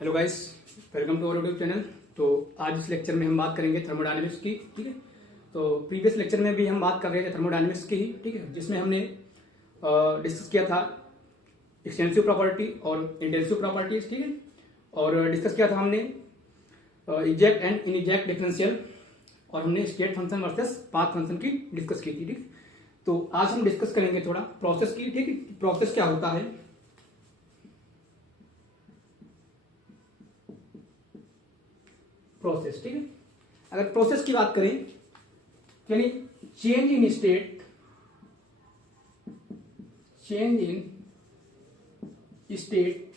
Hello guys, welcome to our YouTube channel. तो आज इस लेक्चर में हम बात करेंगे थर्मोडायनेमिक्स की। ठीक है, तो प्रीवियस लेक्चर में भी हम बात कर रहे थे थर्मोडायनेमिक्स की ही। ठीक है, जिसमें हमने डिस्कस किया था एक्सटेंसिव प्रॉपर्टी और इंटेंसिव प्रॉपर्टीज। ठीक है, और डिस्कस किया था हमने इजेक्ट एंड इनइजेक्ट डिफरेंशियल, और हमने state function versus path function की डिस्कस की थी। ठीक, तो आज हम डिस्कस करेंगे थोड़ा प्रोसेस की। ठीक है, प्रोसेस क्या होता है। प्रोसेस, ठीक है, अगर प्रोसेस की बात करें यानी change in state, change in state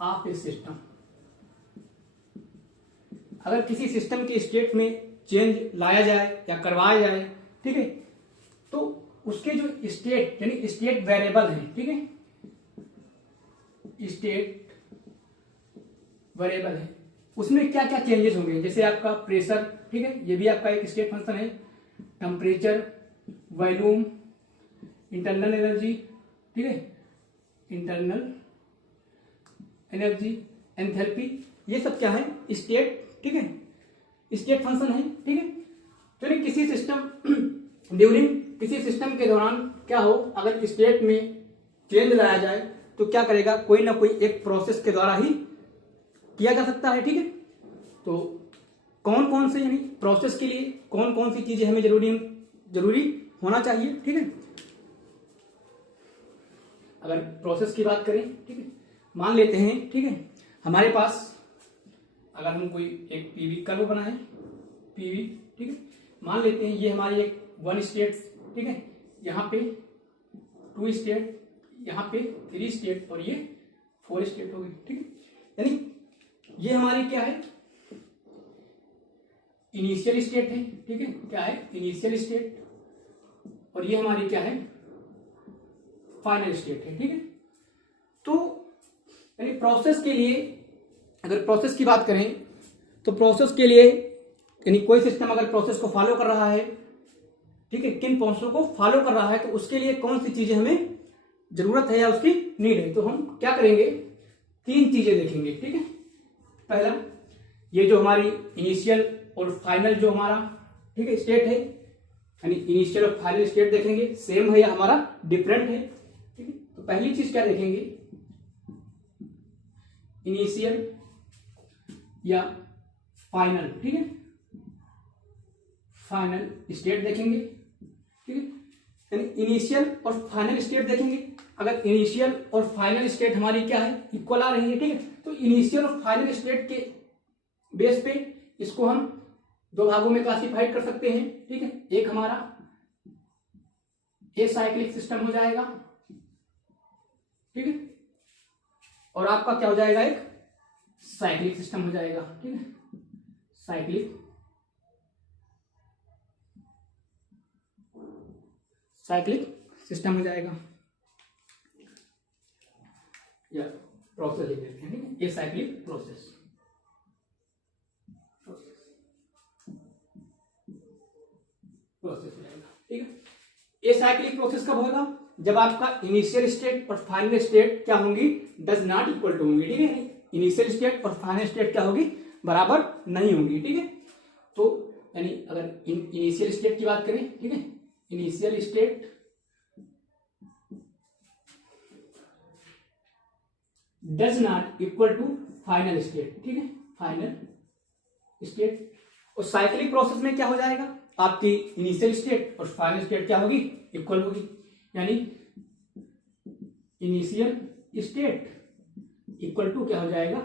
of A system. अगर किसी सिस्टम के स्टेट में चेंज लाया जाए या करवाया जाए, ठीक है, तो उसके जो स्टेट यानी स्टेट वेरिएबल है, ठीक है, स्टेट वेरिएबल है, उसमें क्या क्या चेंजेस होंगे। जैसे आपका प्रेशर, ठीक है, ये भी आपका एक स्टेट फंक्शन है। टेम्परेचर, वॉल्यूम, इंटरनल एनर्जी, ठीक है, इंटरनल एनर्जी, एंथैल्पी, ये सब क्या है स्टेट, ठीक है, स्टेट फंक्शन है। ठीक है, तो किसी सिस्टम ड्यूरिंग किसी सिस्टम के दौरान क्या हो, अगर स्टेट में चेंज लाया जाए तो क्या करेगा, कोई ना कोई एक प्रोसेस के द्वारा ही किया जा सकता है। ठीक है, तो कौन कौन से यानी प्रोसेस के लिए कौन कौन सी चीजें हमें जरूरी होना चाहिए। ठीक है, अगर प्रोसेस की बात करें, ठीक है, मान लेते हैं, ठीक है, हमारे पास अगर हम कोई एक पीवी कर्व बनाए, पीवी, ठीक है, मान लेते हैं ये हमारी एक वन स्टेट, ठीक है, यहाँ पे टू स्टेट, यहाँ पे थ्री स्टेट और ये फोर स्टेट होगी। ठीक है, यानी ये हमारी क्या है, इनिशियल स्टेट है। ठीक है, क्या है, इनिशियल स्टेट, और ये हमारी क्या है, फाइनल स्टेट है। ठीक है, तो यानी प्रोसेस के लिए अगर प्रोसेस की बात करें तो प्रोसेस के लिए यानी कोई सिस्टम अगर प्रोसेस को फॉलो कर रहा है, ठीक है, किन प्रोसेस को फॉलो कर रहा है, तो उसके लिए कौन सी चीजें हमें जरूरत है या उसकी नीड है। तो हम क्या करेंगे, तीन चीजें देखेंगे। ठीक है, पहला ये जो हमारी इनिशियल और फाइनल जो हमारा, ठीक है, स्टेट है, यानी इनिशियल और फाइनल स्टेट देखेंगे सेम है या हमारा डिफरेंट है। ठीक है, तो पहली चीज क्या देखेंगे, इनिशियल या फाइनल, ठीक है, फाइनल स्टेट देखेंगे। ठीक है, यानी इनिशियल और फाइनल स्टेट देखेंगे। अगर इनिशियल और फाइनल स्टेट हमारी क्या है, इक्वल आ रही है, ठीक है, तो इनिशियल और फाइनल स्टेट के बेस पे इसको हम दो भागों में क्लासिफाइड कर सकते हैं। ठीक है, एक हमारा एसाइक्लिक सिस्टम हो जाएगा, ठीक है, और आपका क्या हो जाएगा, एक साइक्लिक सिस्टम हो जाएगा। ठीक है, साइक्लिक सिस्टम हो जाएगा, या प्रोसेस लिख देते हैं। ठीक है, ये साइक्लिक प्रोसेस हो जाएगा। ठीक है, ये साइक्लिक प्रोसेस कब होगा, जब आपका इनिशियल स्टेट और फाइनल स्टेट क्या होंगी, डज नॉट इक्वल टू होंगी। ठीक है, इनिशियल स्टेट और फाइनल स्टेट क्या होगी, बराबर नहीं होंगी। ठीक है, तो यानी अगर इनिशियल स्टेट की बात करें, ठीक है, initial state does not equal to final state. ठीक है, फाइनल स्टेट, और साइक्लिक प्रोसेस में क्या हो जाएगा, आपकी इनिशियल स्टेट और फाइनल स्टेट क्या होगी, इक्वल होगी, यानी इनिशियल स्टेट इक्वल टू क्या हो जाएगा,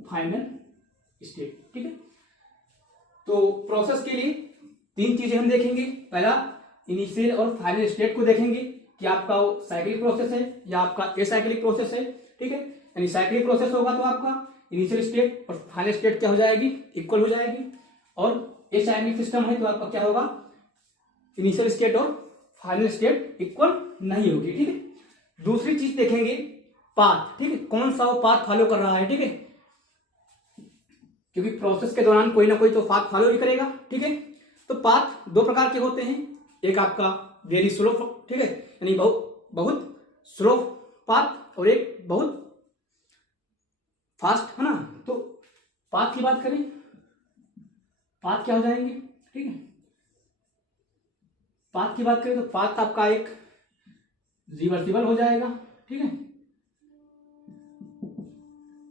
फाइनल स्टेट। ठीक है, तो प्रोसेस के लिए तीन चीजें हम देखेंगे। पहला इनिशियल और फाइनल स्टेट को देखेंगे कि आपका वो साइक्लिक प्रोसेस है या आपका एसाइक्लिक प्रोसेस है। ठीक है, यानी साइक्लिक प्रोसेस होगा तो आपका इनिशियल स्टेट और फाइनल स्टेट क्या हो जाएगी, इक्वल हो जाएगी, और एसाइक्लिक सिस्टम है तो आपका क्या होगा, इनिशियल स्टेट और फाइनल स्टेट इक्वल नहीं होगी। ठीक है, दूसरी चीज देखेंगे पाथ। ठीक है, कौन सा वो पाथ फॉलो कर रहा है। ठीक है, क्योंकि प्रोसेस के दौरान कोई ना कोई तो पाथ फॉलो ही करेगा। ठीक है, तो पाथ दो प्रकार के होते हैं, एक आपका वेरी स्लो, ठीक है, यानी बहुत स्लो पाथ, और एक बहुत फास्ट है ना। तो पाथ की बात करें, पाथ क्या हो जाएंगे, ठीक है। पाथ की बात करें तो पाथ आपका एक रिवर्सिबल हो जाएगा, ठीक है,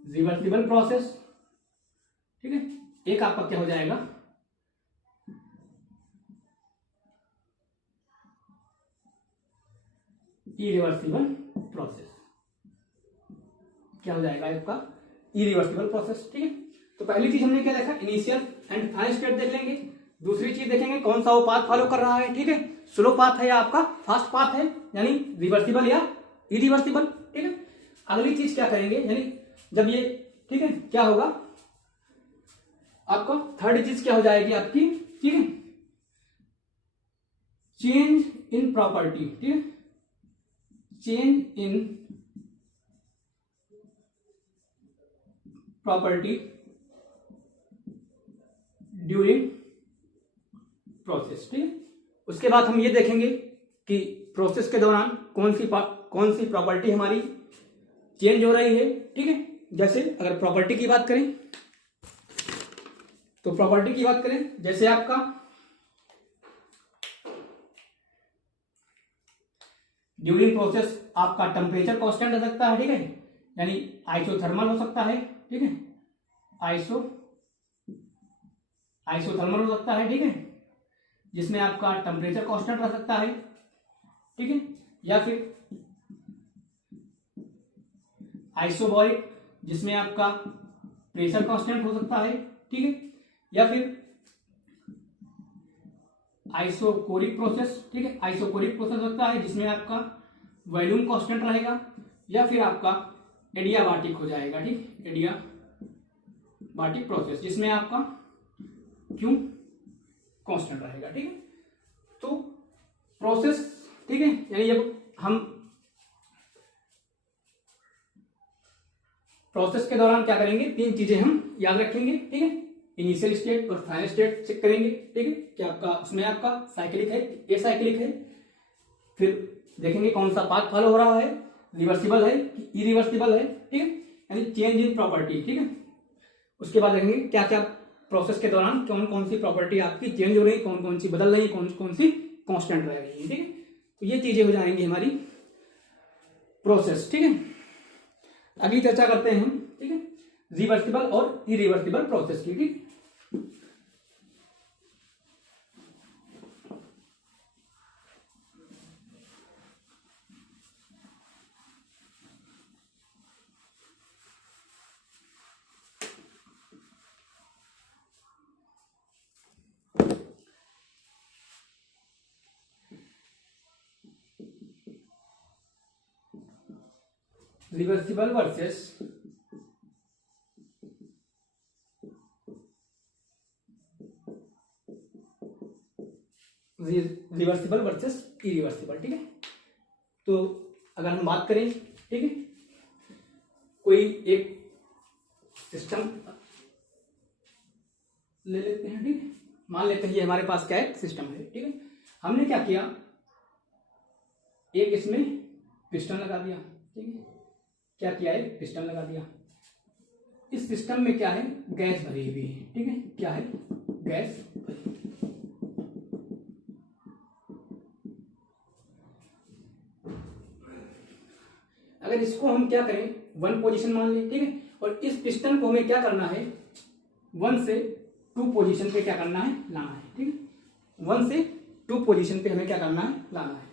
रिवर्सिबल प्रोसेस, ठीक है। एक आपका क्या हो जाएगा, इरिवर्सिबल प्रोसेस, क्या हो जाएगा आपका, इरिवर्सिबल प्रोसेस, ठीक है। तो पहली चीज हमने क्या देखा, इनिशियल एंड फाइनल स्टेट देख लेंगे। दूसरी चीज देखेंगे कौन सा वो पाथ फॉलो कर रहा है, ठीक है, स्लो पाथ है या आपका फास्ट पाथ है, यानी रिवर्सिबल या इरिवर्सिबल, ठीक है। अगली चीज क्या करेंगे, यानी जब ये, ठीक है, क्या होगा आपका, थर्ड चीज क्या हो जाएगी आपकी, ठीक है, चेंज इन प्रॉपर्टी, ठीक है, change in property during process, ठीक है। उसके बाद हम ये देखेंगे कि प्रोसेस के दौरान कौन सी प्रॉपर्टी हमारी चेंज हो रही है, ठीक है। जैसे अगर प्रॉपर्टी की बात करें तो प्रॉपर्टी की बात करें, जैसे आपका ड्यूरिंग प्रोसेस आपका टेम्परेचर कांस्टेंट हो सकता है, ठीक है, यानी आइसोथर्मल हो सकता है, ठीक है, आइसोथर्मल हो सकता है, ठीक है, जिसमें आपका टेम्परेचर कांस्टेंट रह सकता है, ठीक है, या फिर आइसोबॉरिक जिसमें आपका प्रेशर कांस्टेंट हो सकता है, ठीक है, या फिर आइसोकोरिक प्रोसेस, ठीक है, आइसोकोरिक प्रोसेस होता है जिसमें आपका वॉल्यूम कांस्टेंट रहेगा, या फिर आपका एडियाबाटिक हो जाएगा, ठीक, एडियाबाटिक प्रोसेस जिसमें आपका क्यू कांस्टेंट रहेगा, ठीक है। तो प्रोसेस, ठीक है, यानी जब हम प्रोसेस के दौरान क्या करेंगे, तीन चीजें हम याद रखेंगे, ठीक है, इनिशियल स्टेट और फाइनल स्टेट चेक करेंगे, ठीक है, कि आपका उसमें आपका साइक्लिक है, एसाइक्लिक है, फिर देखेंगे कौन सा पाथ फॉलो हो रहा है, रिवर्सिबल है कि इरिवर्सिबल है, ठीक है, यानी चेंज इन प्रॉपर्टी, ठीक है। उसके बाद देखेंगे क्या क्या प्रोसेस के दौरान कौन कौन सी प्रॉपर्टी आपकी चेंज हो रही है, कौन कौन सी बदल रही है, कौन कौन सी कांस्टेंट रह रही है, ठीक है। तो ये चीजें हो जाएंगी हमारी प्रोसेस, ठीक है। अगली चर्चा करते हैं हम, ठीक है, रिवर्सिबल और इरिवर्सिबल प्रोसेस की, ठीक। Reversible versus reversible versus irreversible, ठीक है। तो अगर हम बात करें, ठीक है, कोई एक सिस्टम ले लेते हैं, ठीक है, मान लेते हैं ये हमारे पास क्या है, सिस्टम है, ठीक है। हमने क्या किया, एक इसमें पिस्टन लगा दिया, ठीक है, क्या किया है, पिस्टन लगा दिया। इस सिस्टम में क्या है, गैस भरी हुई है, ठीक है, क्या है, गैस भरी। अगर इसको हम क्या करें, वन पोजीशन मान लें, ठीक है, और इस पिस्टन को हमें क्या करना है, 1 से 2 पोजीशन पे क्या करना है, लाना है, ठीक है, 1 से 2 पोजीशन पे हमें क्या करना है, लाना है।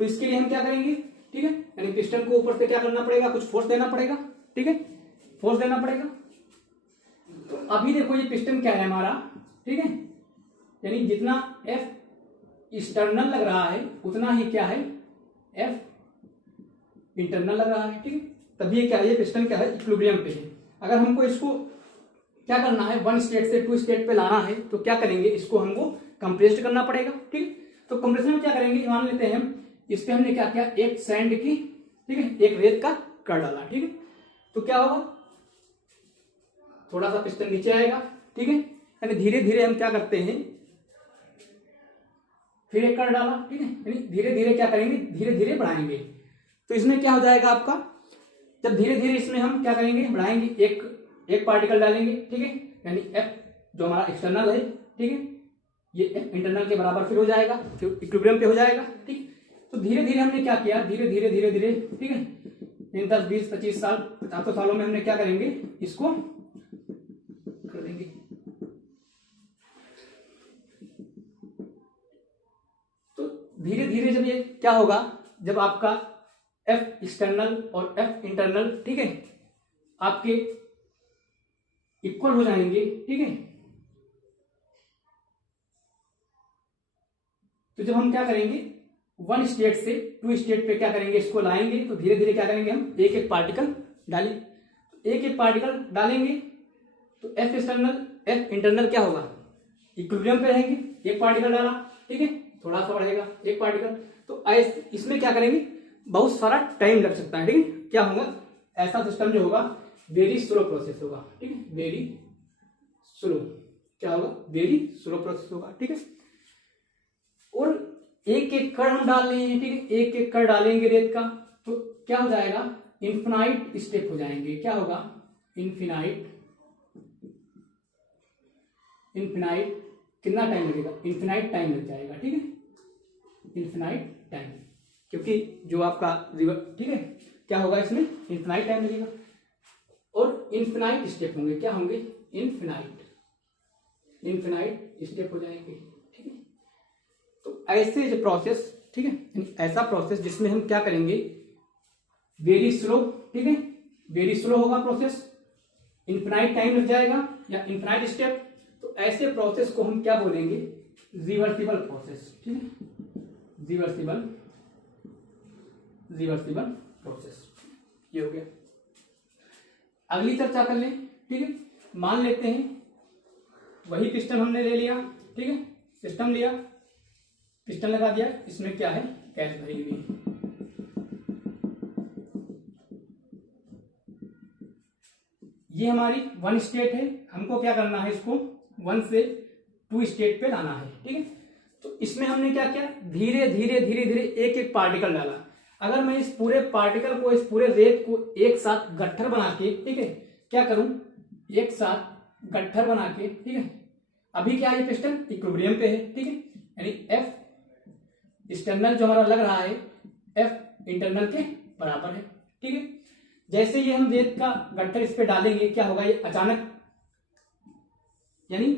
तो इसके लिए हम क्या करेंगे, ठीक है, यानी पिस्टन को ऊपर से क्या करना पड़ेगा, कुछ फोर्स देना पड़ेगा, ठीक है, फोर्स देना पड़ेगा। तो अभी देखो ये पिस्टन क्या है हमारा, ठीक है, यानी जितना एफ एक्सटर्नल लग रहा है उतना ही क्या है, एफ इंटरनल लग रहा है, ठीक है। तभी ये क्या है, ये पिस्टन क्या है, इक्विलिब्रियम पे है। अगर हमको इसको क्या करना है, 1 स्टेट से 2 स्टेट पे लाना है तो क्या करेंगे, इसको हमको कंप्रेस्ड करना पड़ेगा, ठीक है। तो कंप्रेशन में क्या करेंगे, मान लेते हैं इस पे हमने क्या किया, एक सैंड की, ठीक है, एक रेत का कर डाला, ठीक है। तो क्या होगा, थोड़ा सा पिस्टन नीचे आएगा, ठीक है, यानी धीरे धीरे हम क्या करते हैं, फिर एक कर डाला, ठीक है, यानी धीरे धीरे क्या करेंगे, धीरे धीरे बढ़ाएंगे। तो इसमें क्या हो जाएगा आपका, जब धीरे धीरे इसमें हम क्या करेंगे, बढ़ाएंगे, एक पार्टिकल डालेंगे, ठीक है, यानी F जो हमारा एक्सटर्नल है, ठीक है, ये F इंटरनल के बराबर फिर हो जाएगा, फिर इक्विलिब्रियम पे हो जाएगा, ठीक। तो धीरे धीरे हमने क्या किया, धीरे धीरे धीरे धीरे, ठीक है, इन 10 20 25 साल 50 सालों में हमने क्या करेंगे, इसको कर देंगे। तो धीरे धीरे जब ये क्या होगा, जब आपका F एक्सटर्नल और F इंटरनल, ठीक है, आपके इक्वल हो जाएंगे, ठीक है, तो जब हम क्या करेंगे, 1 स्टेट से 2 स्टेट पे क्या करेंगे, इसको लाएंगे, तो धीरे धीरे क्या करेंगे, हम एक एक पार्टिकल डालेंगे, तो एक एक पार्टिकल डालेंगे, तो F एक्सटर्नल F इंटरनल क्या होगा, इक्विलिब्रियम पे रहेंगे। एक पार्टिकल डाला, ठीक है, थोड़ा सा बढ़ेगा एक पार्टिकल, तो इसमें क्या करेंगे, बहुत सारा टाइम लग सकता है, ठीक है, क्या होगा, ऐसा सिस्टम जो होगा वेरी स्लो प्रोसेस होगा, ठीक है, वेरी स्लो, क्या होगा, वेरी स्लो प्रोसेस होगा, ठीक है। और एक एक कण हम डाल रहे हैं, ठीक है, एक एक कण डालेंगे रेत का, तो क्या हो जाएगा, इन्फिनाइट स्टेप हो जाएंगे, क्या होगा, इन्फिनाइट कितना टाइम लगेगा, इन्फिनाइट टाइम लग जाएगा, ठीक है, इन्फिनाइट टाइम, क्योंकि जो आपका रिवर, ठीक है, क्या होगा, इसमें इन्फिनाइट टाइम लगेगा और इन्फिनाइट स्टेप होंगे, क्या होंगे, इन्फिनाइट स्टेप हो जाएंगे, ठीक है। तो ऐसे जो प्रोसेस, ठीक है, ऐसा प्रोसेस जिसमें हम क्या करेंगे, वेरी स्लो, ठीक है, वेरी स्लो होगा प्रोसेस, इन्फिनाइट टाइम लग जाएगा या इन्फिनाइट स्टेप, तो ऐसे प्रोसेस को हम क्या बोलेंगे, रिवर्सिबल प्रोसेस, ठीक है, रिवर्सिबल प्रोसेस, ये हो गया। अगली चर्चा कर लें, ठीक है, मान लेते हैं वही पिस्टन हमने ले लिया, ठीक है, सिस्टम लिया, पिस्टन लगा दिया, इसमें क्या है, गैस भरी हुई है, ये हमारी 1 स्टेट है, हमको क्या करना है, इसको 1 से 2 स्टेट पे लाना है, ठीक है। तो इसमें हमने क्या किया, धीरे धीरे धीरे धीरे एक एक पार्टिकल डाला। अगर मैं इस पूरे पार्टिकल को, इस पूरे रेत को एक साथ गट्ठर बना के, ठीक है, क्या करूं, एक साथ गट्ठर बना के, ठीक है, अभी क्या है, ये पिस्टन इक्विलिब्रियम पे है, ठीक है, यानी F एक्सटर्नल जो हमारा लग रहा है F इंटरनल के बराबर है, ठीक है। जैसे ये हम रेत का गट्ठर इस पे डालेंगे, क्या होगा, ये अचानक, यानी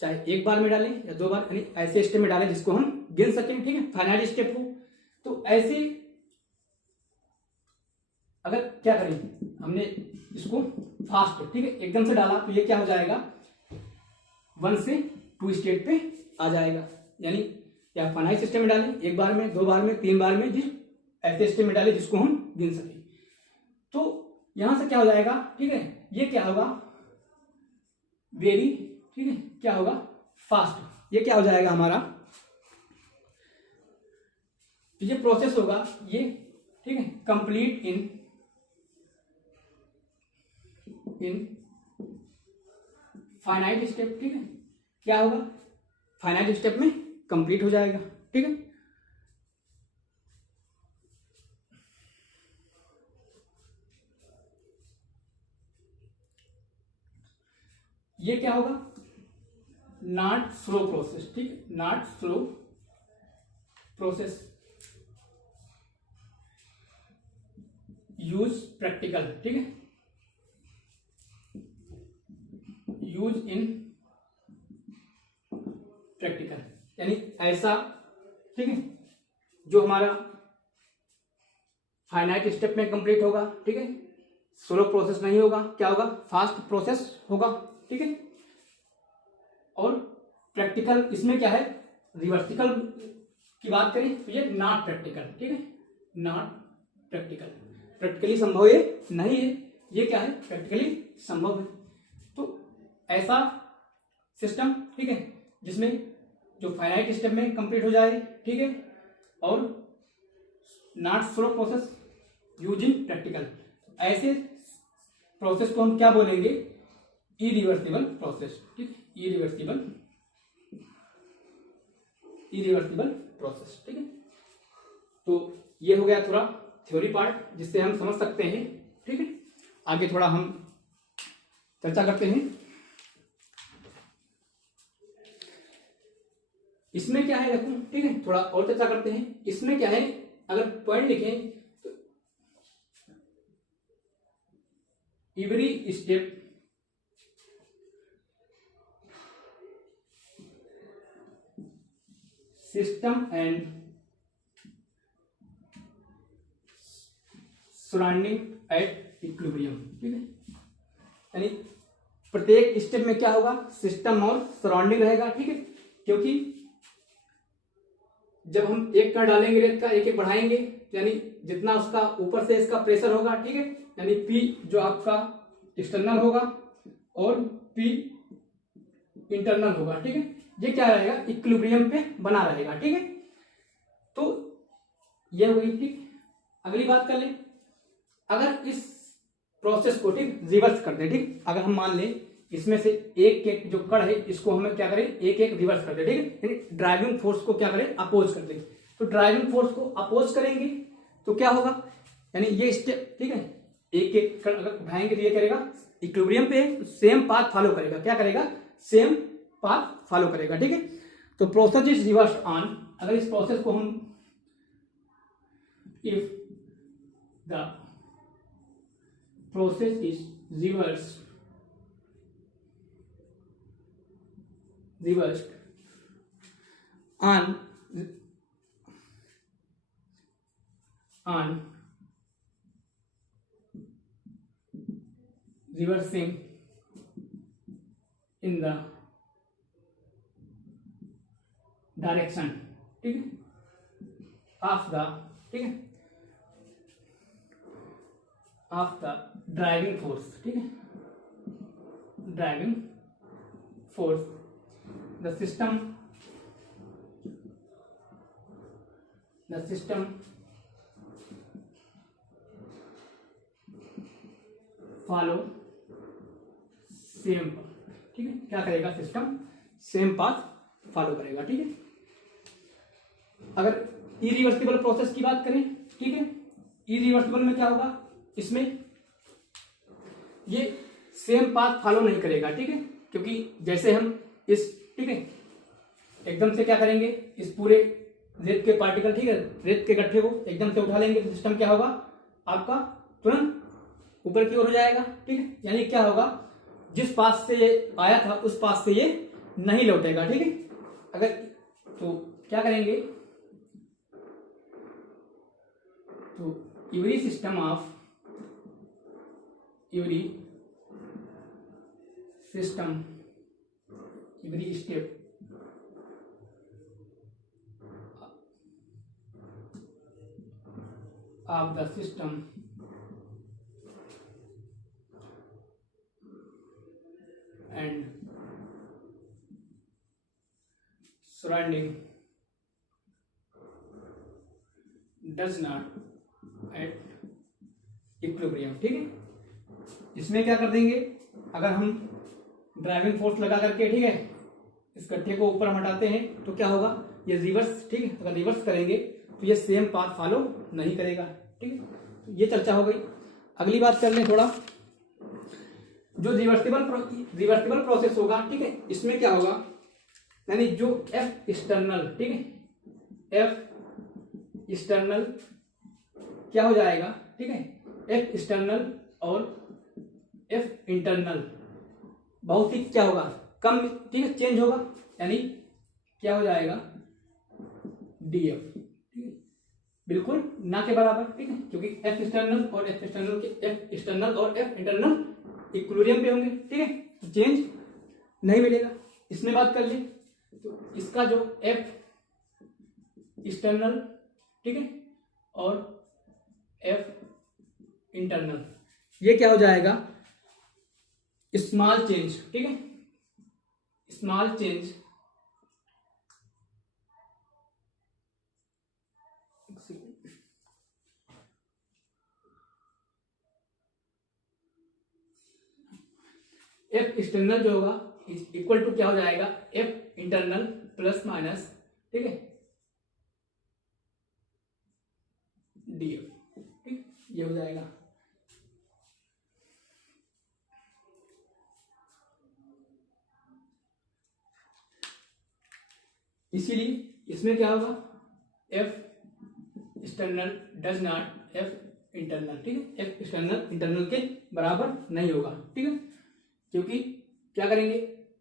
चाहे एक बार में डालें या 2 बार, यानी ऐसे स्टेप में डालें जिसको हम गिन सकें, ठीक है, फाइनाइट स्टेप हो। तो ऐसे अगर क्या करें, हमने इसको फास्ट, ठीक है, एकदम से डाला, तो ये क्या हो जाएगा, 1 से 2 स्टेट पे आ जाएगा, यानी या फाइनाइट सिस्टम में डालें, 1 बार में, 2 बार में, 3 बार में, जिस ऐसे स्टेप में डालें जिसको हम गिन सकें। तो यहां से क्या हो जाएगा, ठीक है, ये क्या होगा, वेरी, ठीक है, क्या होगा, फास्ट, ये क्या हो जाएगा हमारा, तो ये प्रोसेस होगा ये, ठीक है, कंप्लीट इन फाइनाइट स्टेप, ठीक है, क्या होगा, फाइनाइट स्टेप में कंप्लीट हो जाएगा, ठीक है। ये क्या होगा, नॉट स्लो प्रोसेस, ठीक है, not slow process, use practical, ठीक है, यूज इन प्रैक्टिकल, यानी ऐसा, ठीक है, जो हमारा फाइनाइट स्टेप में कंप्लीट होगा, ठीक है, स्लो प्रोसेस नहीं होगा, क्या होगा, फास्ट प्रोसेस होगा, ठीक है। और प्रैक्टिकल, इसमें क्या है, रिवर्सिबल की बात करें तो ये नॉट प्रैक्टिकल, ठीक है, नॉट प्रैक्टिकल, प्रैक्टिकली संभव ये नहीं है, ये क्या है, प्रैक्टिकली संभव है। तो ऐसा सिस्टम, ठीक है, जिसमें जो फाइनाइट स्टेप में कंप्लीट हो जाए, ठीक है, और not slow process using practical, ऐसे प्रोसेस को हम क्या बोलेंगे, इरिवर्सिबल प्रोसेस, ठीक है, इरिवर्सिबल प्रोसेस, ठीक है। तो ये हो गया थोड़ा थ्योरी पार्ट जिससे हम समझ सकते हैं, ठीक है। आगे थोड़ा हम चर्चा करते हैं। इसमें क्या है देखो, ठीक है, थोड़ा और चर्चा करते हैं। इसमें क्या है, अगर पॉइंट लिखें तो every step system and surrounding at equilibrium, ठीक है। यानी प्रत्येक स्टेप में क्या होगा, सिस्टम और सराउंडिंग रहेगा, ठीक है। क्योंकि जब हम एक टन डालेंगे रेत का, एक एक बढ़ाएंगे, यानी जितना उसका ऊपर से इसका प्रेशर होगा, ठीक है, यानी पी जो आपका एक्सटर्नल होगा और पी इंटरनल होगा, ठीक है। ये क्या रहेगा, इक्विलिब्रियम पे बना रहेगा, ठीक है। तो ये हुई, ठीक। अगली बात कर ले, अगर इस प्रोसेस को, ठीक, रिवर्स कर दे, ठीक। अगर हम मान लें इसमें से एक एक जो कण है इसको हमें क्या करें, एक एक रिवर्स कर दे, ठीक है। यानी ड्राइविंग फोर्स को क्या करें, अपोज कर दें। तो ड्राइविंग फोर्स को अपोज करेंगे तो क्या होगा, यानी ये स्टेप, ठीक है, एक एक कण अगर उठाएंगे तो ये करेगा इक्विलिब्रियम पे सेम पाथ फॉलो करेगा, क्या करेगा, सेम पाथ फॉलो करेगा, ठीक है। तो प्रोसेस इज रिवर्स ऑन, अगर इस प्रोसेस को हम, if the process is reverse reversed on reversing in the direction, ठीक है, ऑफ द, ठीक है, ऑफ द ड्राइविंग फोर्स, ठीक है, driving force, the system follow same path, ठीक है। क्या करेगा, सिस्टम सेम पाथ फॉलो करेगा, ठीक है। अगर इरिवर्सिबल प्रोसेस की बात करें, ठीक है, इरिवर्सिबल में क्या होगा, इसमें ये सेम पाथ फॉलो नहीं करेगा, ठीक है। क्योंकि जैसे हम इस, ठीक है, एकदम से क्या करेंगे, इस पूरे रेत के पार्टिकल, ठीक है, रेत के गट्ठे को एकदम से उठा लेंगे तो सिस्टम क्या होगा, आपका तुरंत ऊपर की ओर हो जाएगा, ठीक है। यानी क्या होगा, जिस पास से ये आया था उस पास से ये नहीं लौटेगा, ठीक है। अगर तो क्या करेंगे, तो every system of every step of the system and surrounding does not at equilibrium, ठीक है। इसमें क्या कर देंगे, अगर हम ड्राइविंग फोर्स लगा करके, ठीक है, इस गट्ठे को ऊपर हटाते हैं तो क्या होगा, ये रिवर्स, ठीक है, अगर रिवर्स करेंगे तो ये सेम पाथ फॉलो नहीं करेगा, ठीक है। ये चर्चा हो गई। अगली बात कर लें थोड़ा, जो रिवर्सिबल प्रोसेस होगा, ठीक है, इसमें क्या होगा, यानी जो एफ एक्सटर्नल, ठीक है, एफ एक्सटर्नल क्या हो जाएगा, ठीक है, एफ एक्सटर्नल और एफ इंटरनल बहुत ही क्या होगा, कम, ठीक है, चेंज होगा, यानी क्या हो जाएगा, डीएफ, ठीक है, बिल्कुल ना के बराबर, ठीक है, क्योंकि एफ एक्सटर्नल और एफ इंटरनल इक्विलिब्रियम पे होंगे, ठीक है, चेंज नहीं मिलेगा। इसमें बात कर ले तो इसका जो एफ एक्सटर्नल, ठीक है, और एफ इंटरनल, ये क्या हो जाएगा, स्मॉल चेंज, ठीक है, स्मॉल चेंज एफ एक्सटर्नल जो होगा इक्वल टू क्या हो जाएगा, एफ इंटरनल प्लस माइनस, ठीक है, डीएफ, ये हो जाएगा। इसीलिए इसमें क्या होगा, F external does not F internal, ठीक है, एफ एक्सटर्नल इंटरनल के बराबर नहीं होगा, ठीक है। क्योंकि क्या करेंगे,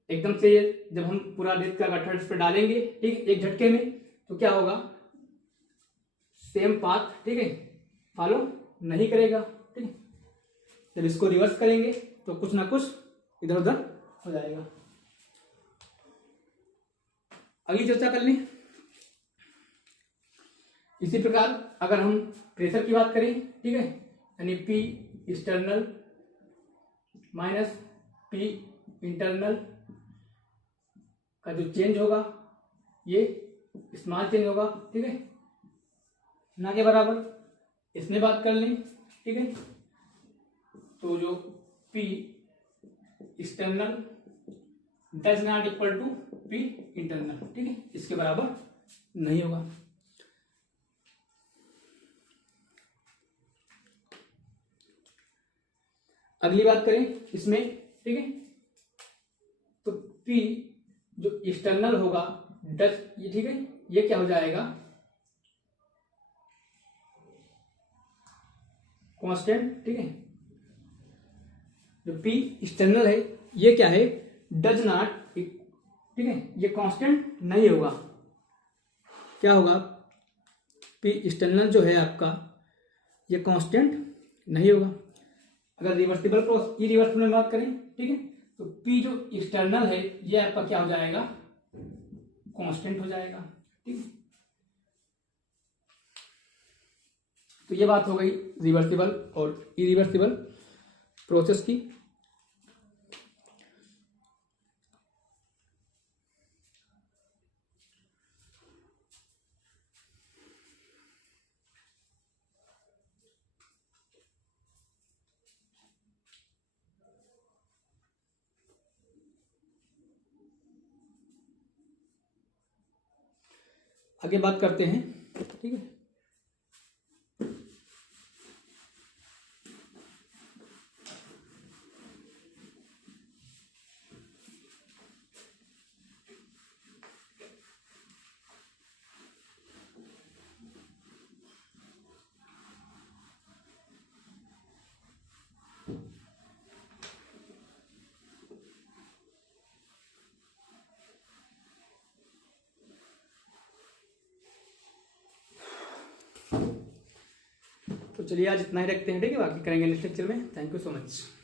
एकदम से जब हम पूरा रेत का गट्ठा इस पर डालेंगे, ठीक है, एक झटके में, तो क्या होगा, सेम पाथ, ठीक है, फॉलो नहीं करेगा, ठीक है। जब इसको रिवर्स करेंगे तो कुछ ना कुछ इधर उधर हो जाएगा। अगली चर्चा कर लें। इसी प्रकार अगर हम प्रेशर की बात करें, ठीक है, यानी P external minus P internal का जो चेंज होगा ये स्मॉल चेंज होगा, ठीक है, ना के बराबर इसमें बात कर लें, ठीक है। तो जो P external does not equal to P internal, ठीक है, इसके बराबर नहीं होगा। अगली बात करें इसमें, ठीक है, तो P जो एक्सटर्नल होगा डज, ये ठीक है, ये क्या हो जाएगा, कांस्टेंट, ठीक है। जो P एक्सटर्नल है ये क्या है, डज नॉट, ठीक है, ये कांस्टेंट नहीं होगा। क्या होगा, P एक्सटर्नल जो है आपका ये कांस्टेंट नहीं होगा। अगर रिवर्सिबल इरिवर्सिबल में बात करें, ठीक है, तो P जो एक्सटर्नल है ये आपका क्या हो जाएगा, कांस्टेंट हो जाएगा, ठीक है। तो ये बात हो गई रिवर्सिबल और इरिवर्सिबल प्रोसेस की। आगे बात करते हैं, ठीक है। तो चलिए आज इतना ही रखते हैं, ठीक है, बाकी करेंगे नेक्स्ट लेक्चर में। Thank you so much.